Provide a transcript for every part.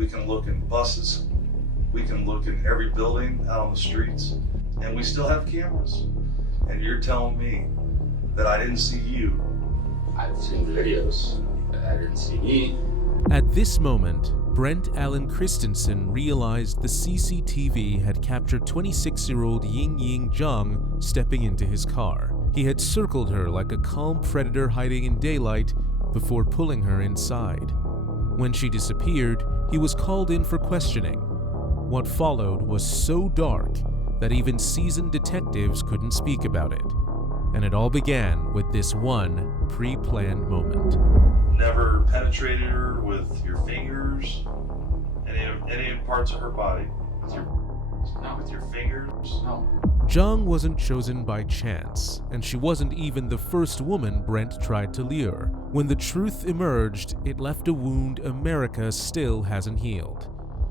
We can look in buses. We can look in every building out on the streets. And we still have cameras. And you're telling me that I didn't see you. I've seen videos, but I didn't see me. At this moment, Brendt Christensen realized the CCTV had captured 26-year-old Yingying Zhang stepping into his car. He had circled her like a calm predator hiding in daylight before pulling her inside. When she disappeared, he was called in for questioning. What followed was so dark that even seasoned detectives couldn't speak about it. And it all began with this one pre-planned moment. Never penetrated her with your fingers, any parts of her body, with your fingers. No. Zhang wasn't chosen by chance, and she wasn't even the first woman Brendt tried to lure. When the truth emerged, it left a wound America still hasn't healed.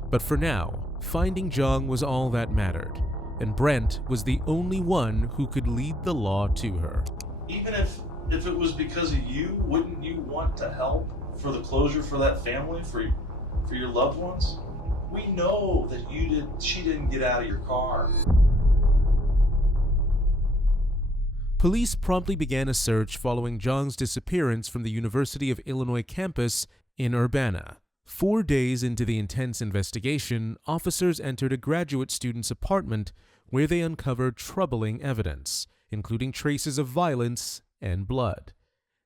But for now, finding Zhang was all that mattered, and Brendt was the only one who could lead the law to her. Even if it was because of you, wouldn't you want to help for the closure for that family, for your loved ones? We know that she didn't get out of your car. Police promptly began a search following Zhang's disappearance from the University of Illinois campus in Urbana. 4 days into the intense investigation, officers entered a graduate student's apartment where they uncovered troubling evidence, including traces of violence and blood.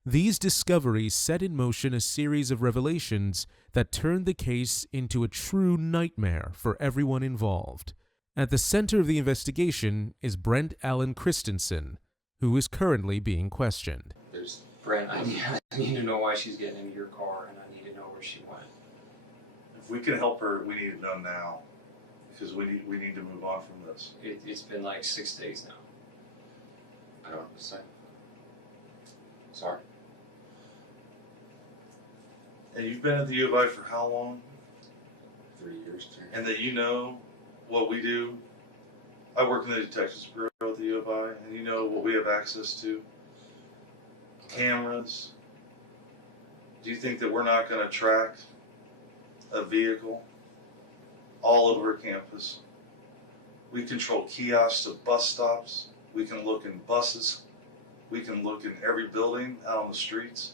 These discoveries set in motion a series of revelations that turned the case into a true nightmare for everyone involved. At the center of the investigation is Brendt Christensen, who is currently being questioned. There's Brent. I need to know why she's getting into your car, and I need to know where she went. If we can help her, we need to know now, because we need to move on from this. It's been like 6 days now. I don't understand. Sorry. And you've been at the U of I for how long? 3 years. And that you know what we do. I work in the Detectives Bureau at the U of I, and you know what we have access to. Cameras. Do you think that we're not going to track a vehicle all over campus? We control kiosks to bus stops. We can look in buses. We can look in every building out on the streets.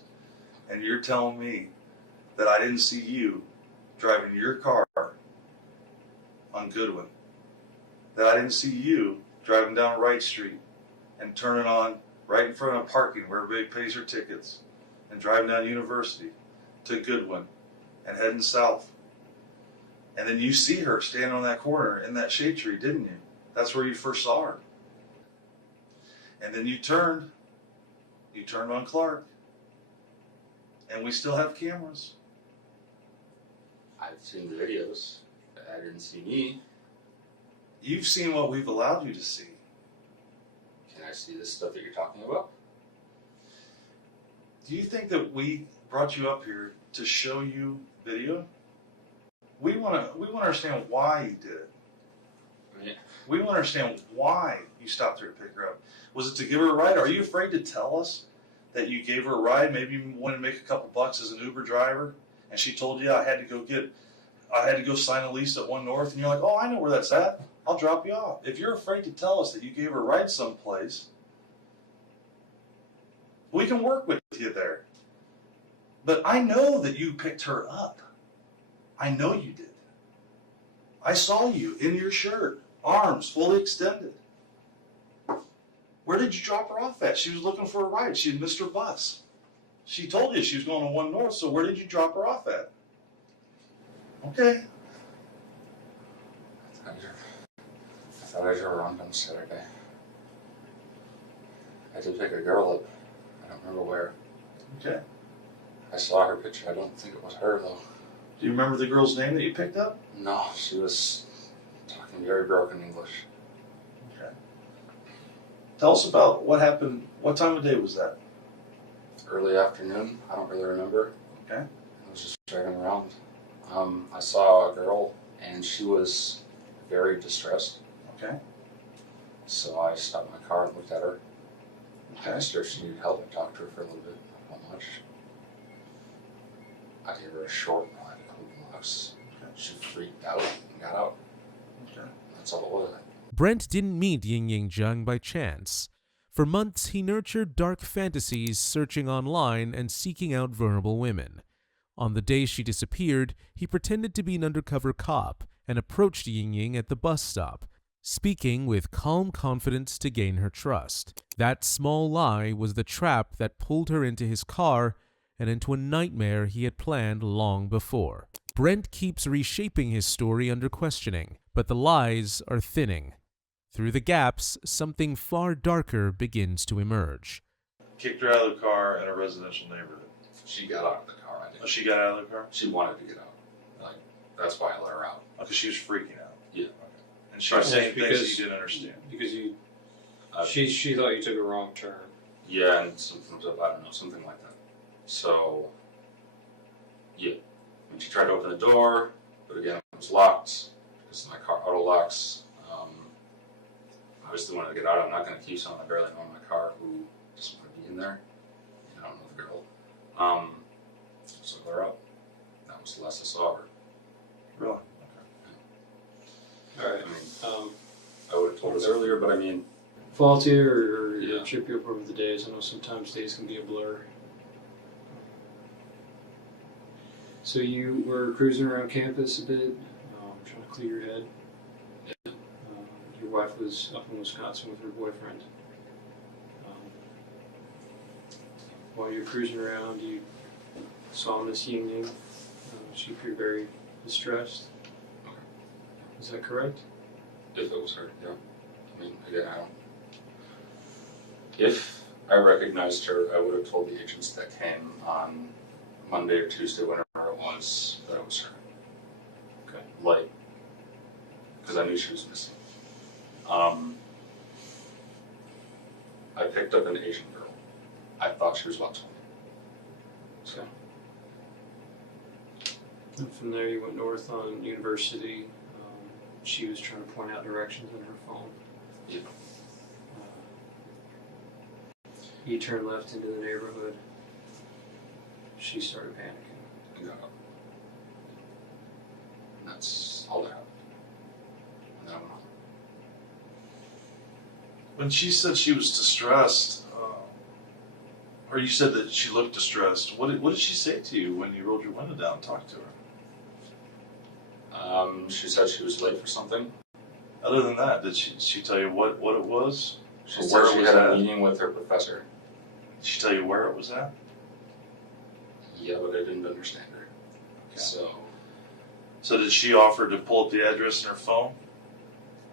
And you're telling me that I didn't see you driving your car on Goodwin. That I didn't see you driving down Wright Street and turning on right in front of parking where everybody pays their tickets and driving down University to Goodwin and heading south. And then you see her standing on that corner in that shade tree, didn't you? That's where you first saw her. And then you turned on Clark. And we still have cameras. I've seen the videos, but I didn't see me. You've seen what we've allowed you to see. Can I see this stuff that you're talking about? Do you think that we brought you up here to show you video? We want to understand why you did it. Yeah. We want to understand why you stopped her to pick her up. Was it to give her a ride? Are you afraid to tell us that you gave her a ride? Maybe you wanted to make a couple bucks as an Uber driver, and she told you I had to go sign a lease at One North, and you're like, oh, I know where that's at. I'll drop you off. If you're afraid to tell us that you gave her a ride someplace, we can work with you there. But I know that you picked her up. I know you did. I saw you in your shirt, arms fully extended. Where did you drop her off at? She was looking for a ride. She had missed her bus. She told you she was going to One North, so where did you drop her off at? Okay. I thought I drove around on Saturday. I did pick a girl up. I don't remember where. Okay. I saw her picture. I don't think it was her, though. Do you remember the girl's name that you picked up? No, she was talking very broken English. Okay. Tell us about what happened. What time of day was that? Early afternoon. I don't really remember. Okay. I was just driving around. I saw a girl, and she was very distressed. Okay. So I stopped my car and looked at her. Okay. I asked her if she needed help. I talked to her for a little bit. Not much. I gave her a short ride, a couple blocks. Okay. freaked out and got out. Okay. That's all it was. Brendt didn't meet Yingying Zhang by chance. For months, he nurtured dark fantasies, searching online and seeking out vulnerable women. On the day she disappeared, he pretended to be an undercover cop and approached Yingying at the bus stop, speaking with calm confidence to gain her trust. That small lie was the trap that pulled her into his car and into a nightmare he had planned long before. Brendt keeps reshaping his story under questioning, but the lies are thinning. Through the gaps, something far darker begins to emerge. Kicked her out of the car in a residential neighborhood. She got out of the car. I Oh, didn't. she got out of the car? She wanted to get out. Like, that's why I let her out. Oh, because she was freaking out. Yeah. Okay. And she was Right. saying things that Because- you didn't understand. Because you, Uh, she thought you took a wrong turn. Yeah, and something, I don't know, something like that. So, yeah. When she tried to open the door, but again, it was locked because my car auto locks. Obviously wanted to get out. I'm not going to keep someone I barely know in my car who doesn't want to be in there. I don't know the girl. So I let her out. That was the last I saw her. Really? All right. I mean, Um, I would have told us earlier, but I mean, faulty or Yeah. trip you up over the days. I know sometimes days can be a blur. So you were cruising around campus a bit, trying to clear your head. Yeah. Your wife was up in Wisconsin with her boyfriend. While you were cruising around, you saw Miss Yingying. She appeared very distressed. Okay. Is that correct? if it was her, yeah. I mean, again, I don't. If I recognized her, I would have told the agents that came on Monday or Tuesday, whenever it was, that it was her. Okay. Like, because I knew she was missing. I picked up an Asian girl. I thought she was about 20. So, And from there, you went north on University. She was trying to point out directions on her phone. yeah. You turned left into the neighborhood. She started panicking. I got up. And that's all that happened. And then I went on. When she said she was distressed, or you said that she looked distressed, what did she say to you when you rolled your window down and talked to her? She said she was late for something. Other than that, did she tell you what it was? She Or said where she it was had a at? meeting with her professor. Did she tell you where it was at? Yeah, but I didn't understand her. Okay. So, did she offer to pull up the address in her phone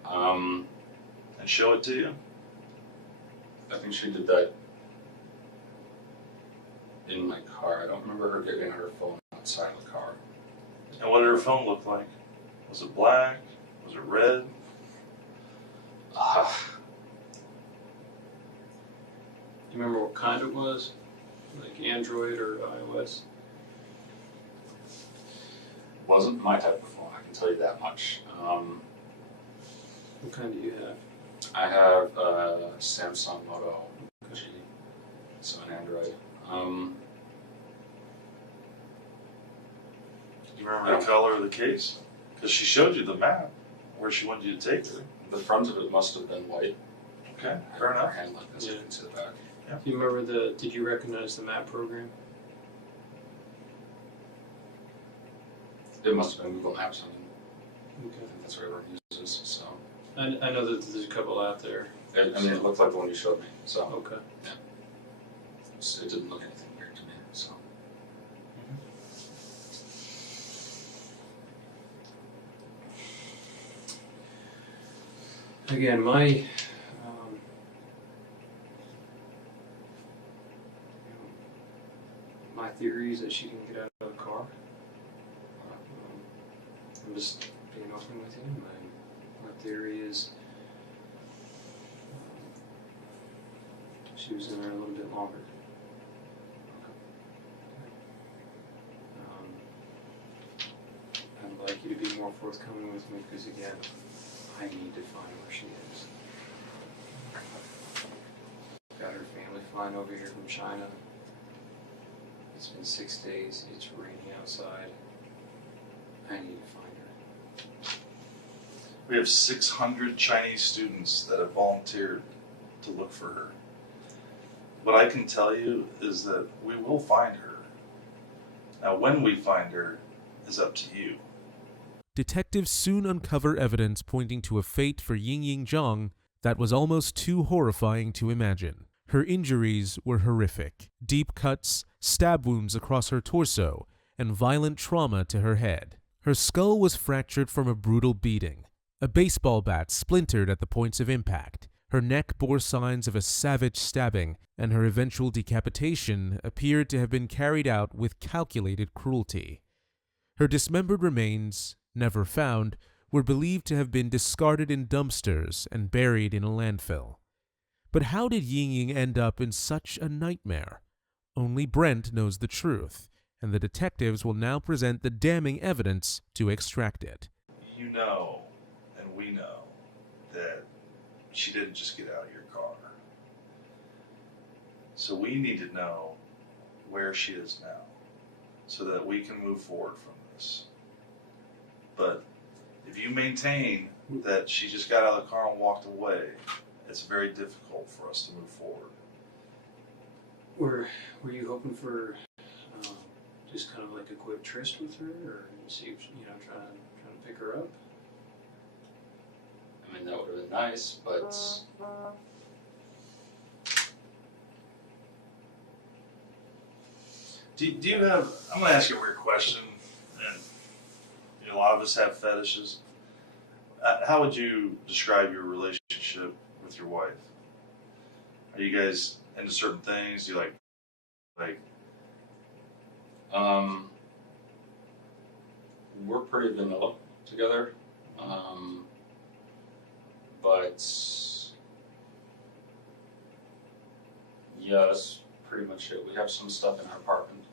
um, and show it to you? I think she did that in my car. I don't remember her getting her phone outside of the car. And what did her phone look like? Was it black? Was it red? You remember what kind it was? Like Android or iOS? Wasn't my type of phone, I can tell you that much. What kind do you have? I have a Samsung Moto G, so an Android. Do you remember the color of the case? Because she showed you the map where she wanted you to take her. The front of it must have been white. Okay, fair Her enough. hand like this, Yeah. you can see the back. Do you remember did you recognize the map program? It must have been Google Maps. I mean, I Okay. think that's what everyone uses. So, I know that there's a couple out there. it looked like the one you showed me. So, Okay. it didn't look anything weird to me. So, Again, my my theory is that she can get out of the car. I'm just being open with you. My theory is she was in there a little bit longer. I'd like you to be more forthcoming with me because, again, I need to find where she is. Got her family flying over here from China. It's been 6 days. It's raining outside. I need to find her. We have 600 Chinese students that have volunteered to look for her. What I can tell you is that we will find her. Now, when we find her is up to you. Detectives soon uncover evidence pointing to a fate for Yingying Zhang that was almost too horrifying to imagine. Her injuries were horrific: deep cuts, stab wounds across her torso, and violent trauma to her head. Her skull was fractured from a brutal beating. A baseball bat splintered at the points of impact. Her neck bore signs of a savage stabbing, and her eventual decapitation appeared to have been carried out with calculated cruelty. Her dismembered remains, never found, were believed to have been discarded in dumpsters and buried in a landfill. But how did Yingying end up in such a nightmare? Only Brendt knows the truth, and the detectives will now present the damning evidence to extract it. You know, and we know, that she didn't just get out of your car. So we need to know where she is now, so that we can move forward from this. But if you maintain that she just got out of the car and walked away, it's very difficult for us to move forward. Were you hoping for just kind of like a quick tryst with her, or see if, trying to pick her up? I mean, that would have been nice, but Do you have, I'm going to ask you a weird question, and a lot of us have fetishes. How would you describe your relationship with your wife? Are you guys into certain things? Do you like, we're pretty vanilla together. But yeah, that's pretty much it. We have some stuff in our apartment.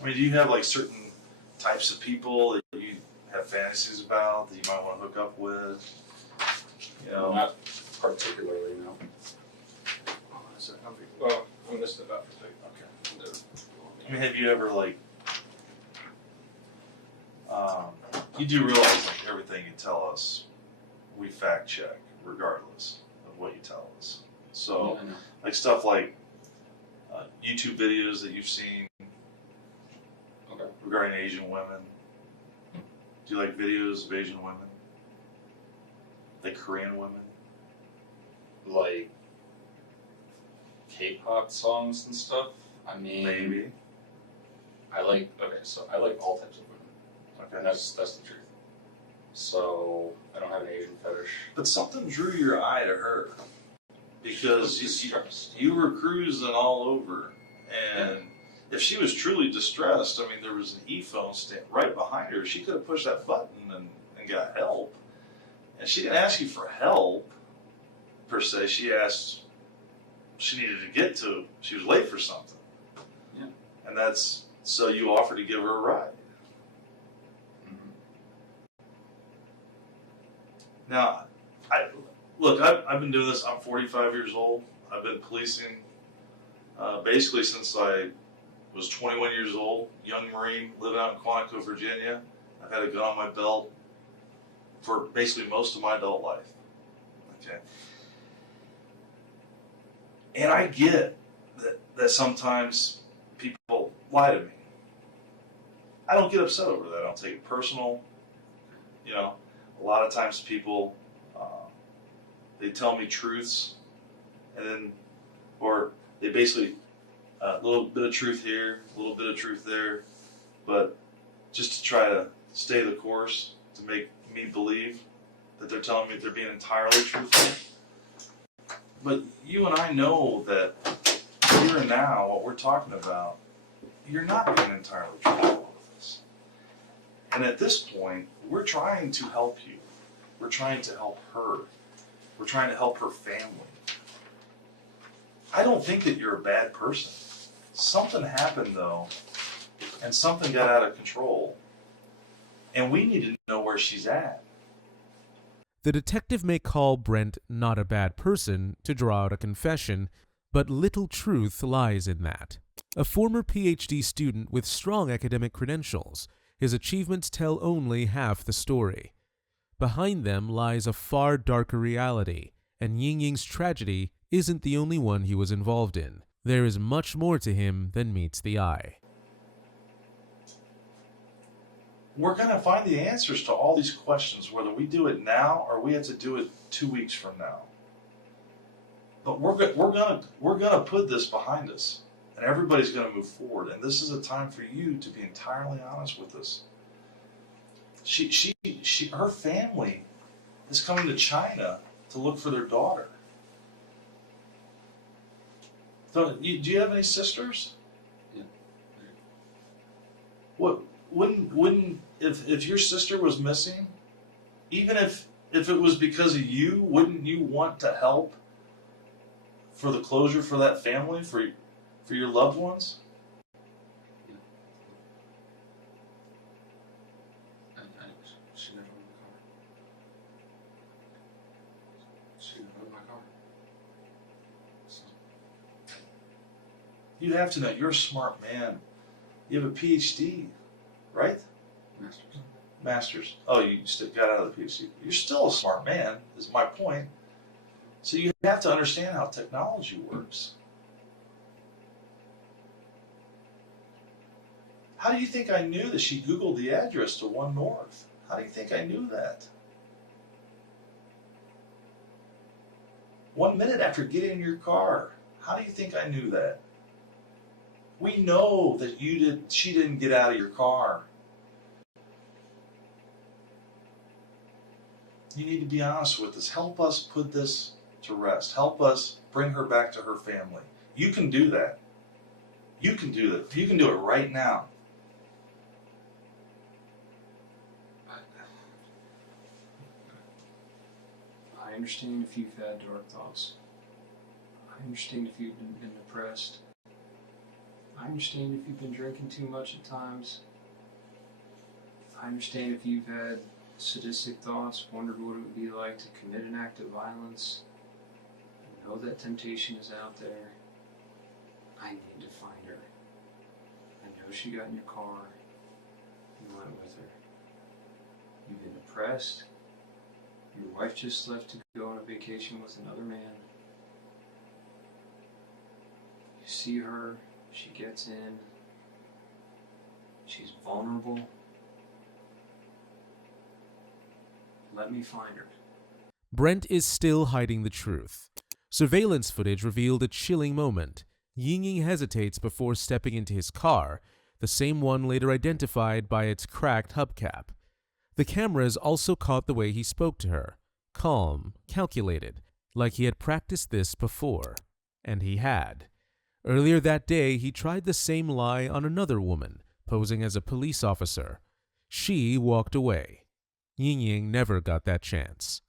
I mean, do you have like certain types of people that you have fantasies about that you might want to hook up with? You know, Not particularly, no. Well, I'm listening up for a okay. I mean, have you ever like, you do realize like everything you tell us, we fact check regardless of what you tell us. So, Yeah, I know. like stuff like YouTube videos that you've seen Okay. regarding Asian women. Do you like videos of Asian women? Like Korean women? Like K-pop songs and stuff. I mean, Maybe. I like all types of women. Okay. And that's the truth. So I don't have an Asian fetish. But something drew your eye to her because Distressed. you were cruising all over, and if she was truly distressed, I mean, there was an e-phone stand right behind her. She could have pushed that button and got help. And she didn't ask you for help, per se. She asked, she needed to get to, she was late for something. Yeah. And that's, so you offered to give her a ride. Mm-hmm. Now, I've been doing this, I'm 45 years old. I've been policing basically since I was 21 years old, young Marine, living out in Quantico, Virginia. I've had a gun on my belt for basically most of my adult life. Okay. And I get that sometimes people lie to me. I don't get upset over that. I don't take it personal. You know, a lot of times people, they tell me truths, and then, or they basically, a little bit of truth here, a little bit of truth there, but just to try to stay the course, to make me believe that they're telling me they're being entirely truthful. But you and I know that here and now, what we're talking about, you're not being entirely truthful with us. And at this point, we're trying to help you. We're trying to help her. We're trying to help her family. I don't think that you're a bad person. Something happened though, and something got out of control. And we need to know where she's at. The detective may call Brendt not a bad person to draw out a confession, but little truth lies in that. A former PhD student with strong academic credentials, his achievements tell only half the story. Behind them lies a far darker reality, and Yingying's tragedy isn't the only one he was involved in. There is much more to him than meets the eye. We're going to find the answers to all these questions, whether we do it now or we have to do it 2 weeks from now. But we're gonna put this behind us, and everybody's going to move forward. And this is a time for you to be entirely honest with us. Her family is coming to China to look for their daughter. So, do you have any sisters? Yeah. What wouldn't if your sister was missing, even if it was because of you, wouldn't you want to help for the closure for that family, for your loved ones? She never owned my car. She never owned my car. So, You have to know, you're a smart man. You have a PhD, right? Master's. Oh, you got out of the PhD. You're still a smart man, is my point. So you have to understand how technology works. How do you think I knew that she Googled the address to 1 North? How do you think I knew that? 1 minute after getting in your car. How do you think I knew that? We know that she didn't get out of your car. You need to be honest with us. Help us put this to rest. Help us bring her back to her family. You can do that. You can do that. You can do it right now. I understand if you've had dark thoughts. I understand if you've been depressed. I understand if you've been drinking too much at times. I understand if you've had sadistic thoughts, wondered what it would be like to commit an act of violence. I know that temptation is out there. I need to find her. I know she got in your car. You went with her. You've been depressed. Your wife just left to go on a vacation with another man. You see her, she gets in. She's vulnerable. Let me find her. Brendt is still hiding the truth. Surveillance footage revealed a chilling moment. Yingying hesitates before stepping into his car, the same one later identified by its cracked hubcap. The cameras also caught the way he spoke to her, calm, calculated, like he had practiced this before. And he had. Earlier that day, he tried the same lie on another woman, posing as a police officer. She walked away. Yingying never got that chance.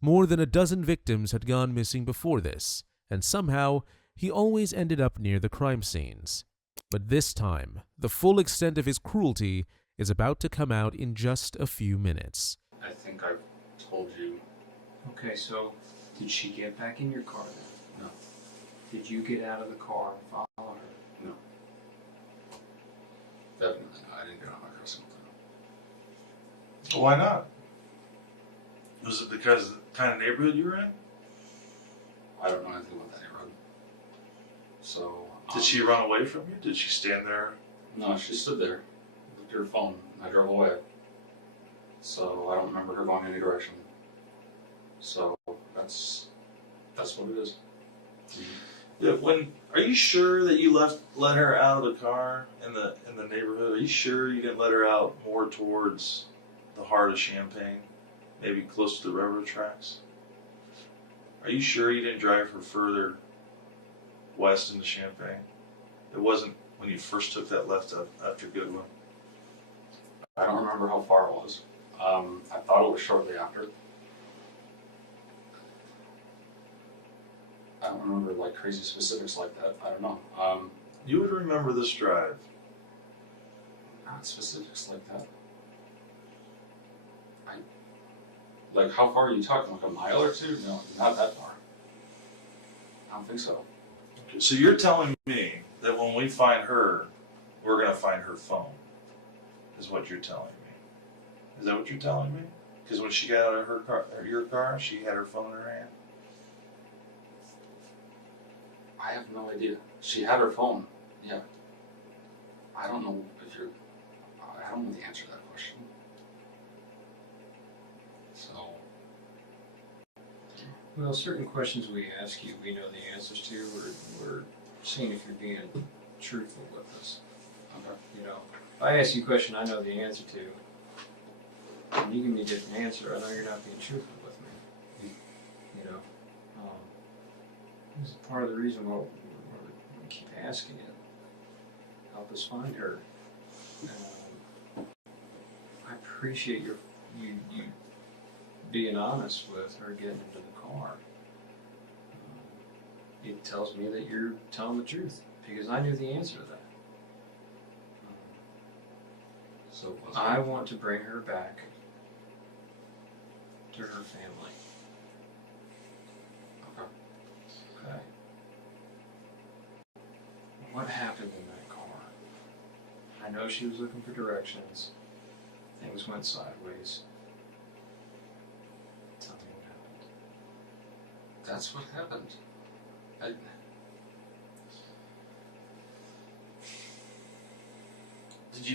More than a dozen victims had gone missing before this, and somehow he always ended up near the crime scenes. But this time, the full extent of his cruelty is about to come out in just a few minutes. I think I've told you. Okay, so did she get back in your car then? No. Did you get out of the car and follow her? No. Definitely not. I didn't get on my car single time. Why not? Was it because of the kind of neighborhood you were in? I don't know anything about that neighborhood. So. Did she run away from you? Did she stand there? No, she stood there, looked at her phone, and I drove away. So I don't remember her going any direction. So that's what it is. Yeah. Are you sure that you let her out of the car in the neighborhood? Are you sure you didn't let her out more towards the heart of Champaign, maybe close to the railroad tracks? Are you sure you didn't drive her further west into Champaign? It wasn't when you first took that left up after Goodwin. I don't remember how far it was. I thought it was shortly after. I don't remember like crazy specifics like that. I don't know. You would remember this drive. Not specifics like that. Like how far are you talking? Like a mile or two? No, not that far. I don't think so. Okay, so you're telling me that when we find her, we're going to find her phone, is what you're telling me. Is that what you're telling me? Because when she got out of her car, or your car, she had her phone in her hand. I have no idea. She had her phone. Yeah. I don't know if you're. I don't know the answer to that question. So. Well, certain questions we ask you, we know the answers to. We're seeing if you're being truthful with us. Okay. You know, if I ask you a question I know the answer to, and you give me a different answer, I know you're not being truthful with me. You know, this is part of the reason why we keep asking it. Help us find her. I appreciate you being honest with her getting into the car. It tells me that you're telling the truth because I knew the answer to that. So. I want to bring her back to her family. Okay. Okay. What happened in that car? I know she was looking for directions. Things went sideways. Tell me what happened. That's what happened.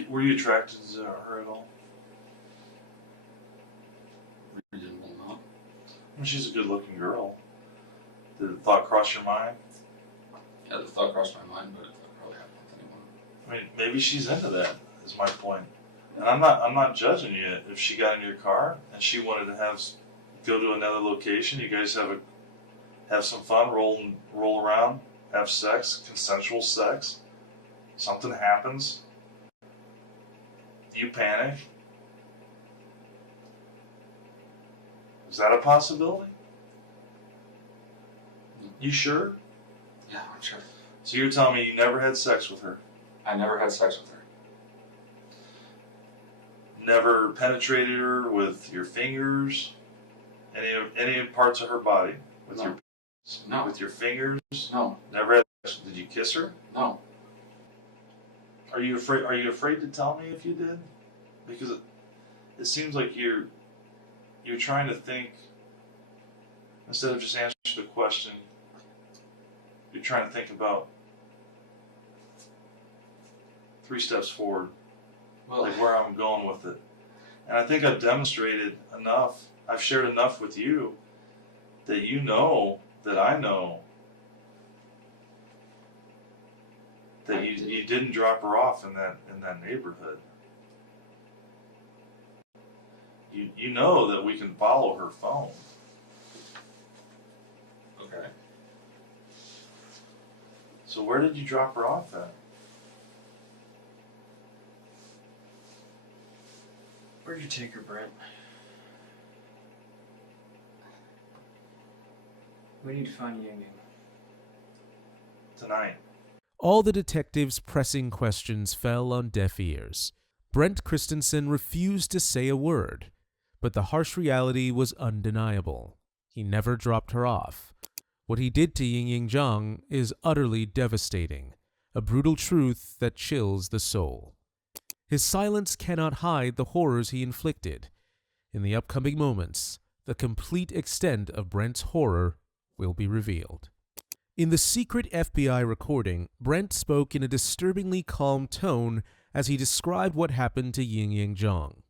Were you attracted to her at all? Reasonable amount. Well, she's a good-looking girl. Did the thought cross your mind? Yeah, the thought crossed my mind, but it probably happened with anyone. I mean, maybe she's into that. Is my point. And I'm not judging you if she got in your car and she wanted to go to another location. You guys have some fun, roll around, have sex, consensual sex. Something happens. You panic. Is that a possibility? You sure? Yeah, I'm sure. So you're telling me you never had sex with her? I never had sex with her. Never penetrated her with your fingers? Any parts of her body? With No. your No. With your fingers? No. Never had sex. Did you kiss her? No. Are you afraid to tell me if you did? Because it seems like you're trying to think instead of just answering the question. You're trying to think about 3 steps forward, Well, like where I'm going with it. And I think I've demonstrated enough. I've shared enough with you that you know that I know that you didn't drop her off in that neighborhood. You know that we can follow her phone. okay. So where did you drop her off at? Where'd you take her, Brent? We need to find Yingying. Tonight. All the detectives' pressing questions fell on deaf ears. Brendt Christensen refused to say a word, but the harsh reality was undeniable. He never dropped her off. What he did to Yingying Zhang is utterly devastating, a brutal truth that chills the soul. His silence cannot hide the horrors he inflicted. In the upcoming moments, the complete extent of Brent's horror will be revealed. In the secret FBI recording, Brendt spoke in a disturbingly calm tone as he described what happened to Yingying Zhang.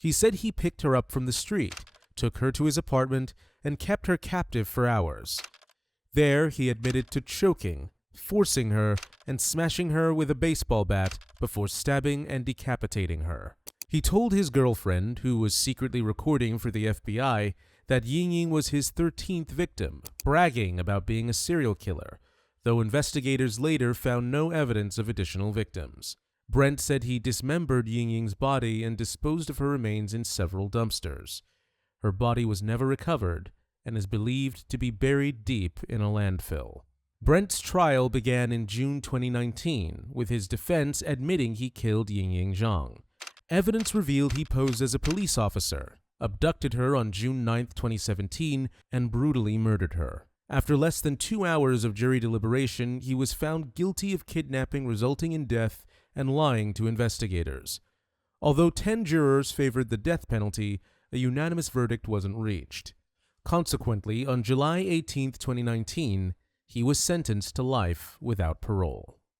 He said he picked her up from the street, took her to his apartment, and kept her captive for hours. There, he admitted to choking, forcing her, and smashing her with a baseball bat before stabbing and decapitating her. He told his girlfriend, who was secretly recording for the FBI, that Yingying was his 13th victim, bragging about being a serial killer, though investigators later found no evidence of additional victims. Brendt said he dismembered Yingying's body and disposed of her remains in several dumpsters. Her body was never recovered and is believed to be buried deep in a landfill. Brent's trial began in June 2019, with his defense admitting he killed Yingying Zhang. Evidence revealed he posed as a police officer, abducted her on June 9, 2017, and brutally murdered her. After less than 2 hours of jury deliberation, he was found guilty of kidnapping resulting in death and lying to investigators. Although 10 jurors favored the death penalty, a unanimous verdict wasn't reached. Consequently, on July 18, 2019, he was sentenced to life without parole.